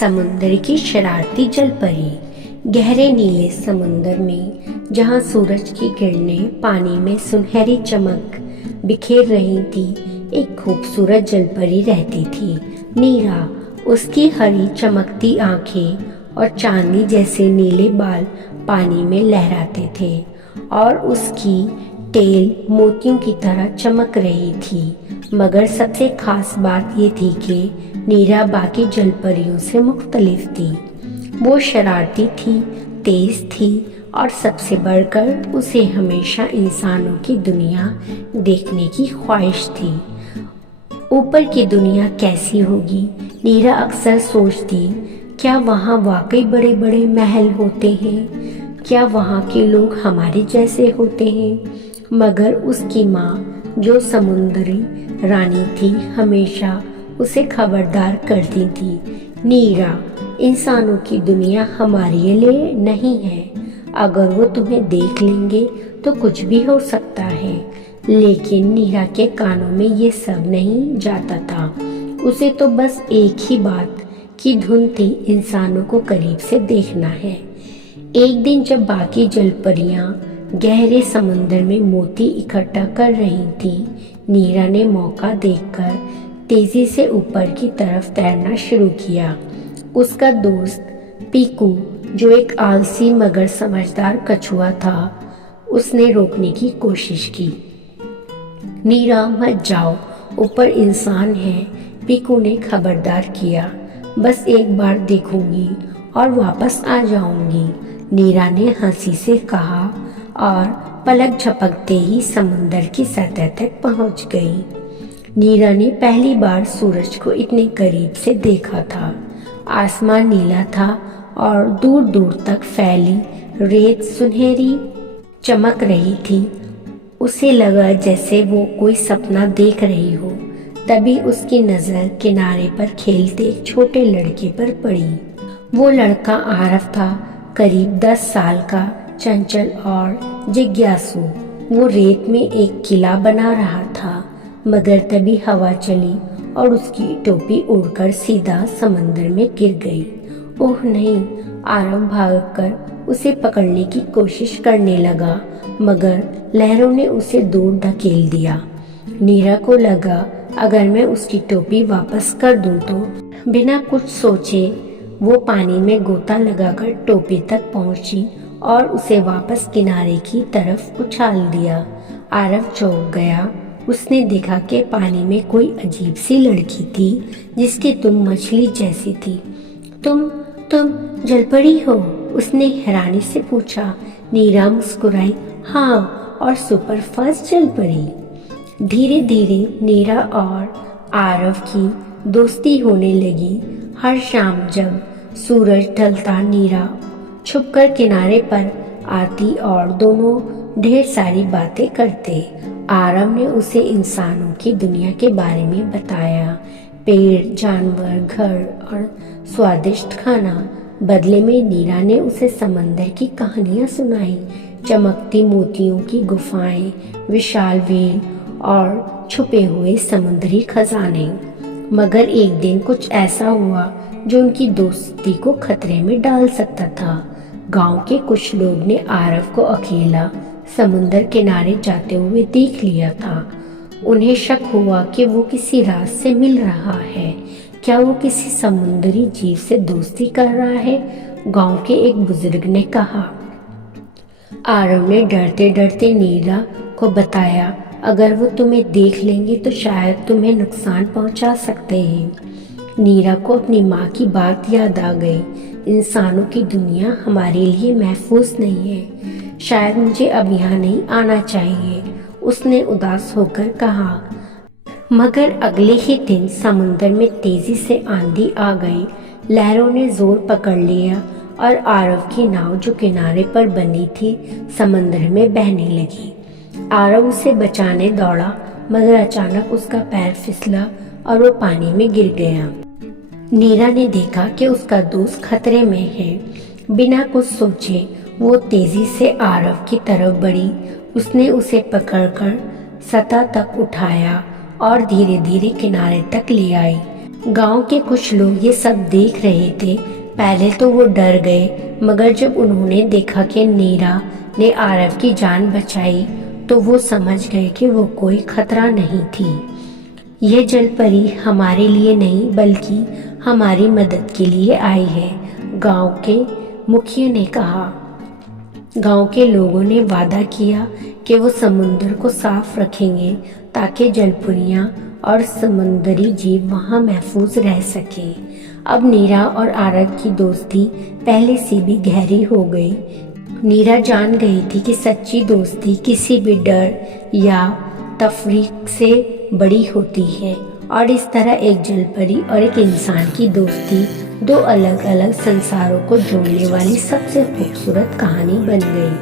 समुद्र की शरारती जल परी। गहरे नीले समुद्र में जहाँ सूरज की किरणें पानी में सुनहरी चमक बिखेर रही थी, एक खूबसूरत जलपरी रहती थी, नीरा। उसकी हरी चमकती आंखें और चांदनी जैसे नीले बाल पानी में लहराते थे और उसकी टेल मोतियों की तरह चमक रही थी। मगर सबसे खास बात ये थी कि नीरा बाकी जलपरियों से मुख्तलिफ थी। वो शरारती थी, तेज थी और सबसे बढ़कर उसे हमेशा इंसानों की दुनिया देखने की ख्वाहिश थी। ऊपर की दुनिया कैसी होगी, नीरा अक्सर सोचती। क्या वहाँ वाकई बड़े बड़े महल होते हैं? क्या वहाँ के लोग हमारे जैसे होते हैं? मगर उसकी माँ, जो समुद्री रानी थी, हमेशा उसे खबरदार करती थी, नीरा, इंसानों की दुनिया हमारे लिए नहीं है। अगर वो तुम्हें देख लेंगे तो कुछ भी हो सकता है। लेकिन नीरा के कानों में ये सब नहीं जाता था। उसे तो बस एक ही बात की धुन थी, इंसानों को करीब से देखना है। एक दिन जब बाकी जलपरियां गहरे समुद्र में मोती इकट्ठा कर रही थी, नीरा ने मौका देखकर तेजी से ऊपर की तरफ तैरना शुरू किया। उसका दोस्त पीकू, जो एक आलसी मगर समझदार कछुआ था, उसने रोकने की कोशिश की। नीरा, मत जाओ, ऊपर इंसान है, पीकू ने खबरदार किया। बस एक बार देखूंगी और वापस आ जाऊंगी, नीरा ने हंसी से कहा और पलक झपकते ही समुंदर की सतह तक पहुंच गई। नीरा ने पहली बार सूरज को इतने करीब से देखा था। आसमान नीला था और दूर दूर तक फैली रेत सुनहरी चमक रही थी। उसे लगा जैसे वो कोई सपना देख रही हो। तभी उसकी नजर किनारे पर खेलते एक छोटे लड़के पर पड़ी। वो लड़का आरव था, करीब 10 साल का, चंचल और जिज्ञासु। वो रेत में एक किला बना रहा था, मगर तभी हवा चली और उसकी टोपी उड़कर सीधा समंदर में गिर गई। ओह नहीं! आरव भागकर उसे पकड़ने की कोशिश करने लगा, मगर लहरों ने उसे दूर धकेल दिया। नीरा को लगा, अगर मैं उसकी टोपी वापस कर दूं तो। बिना कुछ सोचे वो पानी में गोता लगाकर टोपी तक पहुंची और उसे वापस किनारे की तरफ उछाल दिया। आरव चौंक गया। उसने देखा कि पानी में कोई अजीब सी लड़की थी, जिसकी तुम मछली जैसी थी। तुम जलपरी हो? उसने हैरानी से पूछा। नीरा मुस्कुराई। हाँ, और सुपर फास्ट जलपरी। धीरे धीरे नीरा और आरव की दोस्ती होने लगी। हर शाम जब सूरज ढलता, नीरा छुपकर किनारे पर आती और दोनों ढेर सारी बातें करते। आरव ने उसे इंसानों की दुनिया के बारे में बताया, पेड़, जानवर, घर और स्वादिष्ट खाना। बदले में नीरा ने उसे समंदर की कहानियां सुनाई, चमकती मोतियों की गुफाएं, विशाल व्हेल और छुपे हुए समुद्री खजाने। मगर एक दिन कुछ ऐसा हुआ जो उनकी दोस्ती को खतरे में डाल सकता था। गांव के कुछ लोग ने आरव को अकेला समुंदर किनारे जाते हुए देख लिया था। उन्हें शक हुआ कि वो किसी राज से मिल रहा है। क्या वो किसी समुद्री जीव से दोस्ती कर रहा है? गांव के एक बुजुर्ग ने कहा। आरव ने डरते डरते नीरा को बताया, अगर वो तुम्हें देख लेंगे तो शायद तुम्हें नुकसान पहुंचा सकते हैं। नीरा को अपनी माँ की बात याद आ गई। इंसानों की दुनिया हमारे लिए महफूज नहीं है। शायद मुझे अब यहाँ नहीं आना चाहिए, उसने उदास होकर कहा। मगर अगले ही दिन समुद्र में तेजी से आंधी आ गई। लहरों ने जोर पकड़ लिया और आरव की नाव, जो किनारे पर बनी थी, समंदर में बहने लगी। आरव उसे बचाने दौड़ा, मगर अचानक उसका पैर फिसला और वो पानी में गिर गया। नीरा ने देखा कि उसका दोस्त खतरे में है। बिना कुछ सोचे वो तेजी से आरव की तरफ बढ़ी। उसने उसे पकड़कर सतह तक उठाया और धीरे धीरे किनारे तक ले आई। गांव के कुछ लोग ये सब देख रहे थे। पहले तो वो डर गए, मगर जब उन्होंने देखा कि नीरा ने आरव की जान बचाई तो वो समझ गए कि वो कोई खतरा नहीं थी। यह जलपरी हमारे लिए नहीं बल्कि हमारी मदद के लिए आई है, गांव के मुखिया ने कहा। गांव के लोगों ने वादा किया कि वो समुद्र को साफ रखेंगे ताकि जलपरियां और समुद्री जीव वहां महफूज रह सकें। अब नीरा और आरव की दोस्ती पहले से भी गहरी हो गई। नीरा जान गई थी कि सच्ची दोस्ती किसी भी डर या तफरीक से बड़ी होती है, और इस तरह एक जलपरी और एक इंसान की दोस्ती दो अलग अलग संसारों को जोड़ने वाली सबसे खूबसूरत कहानी बन गई।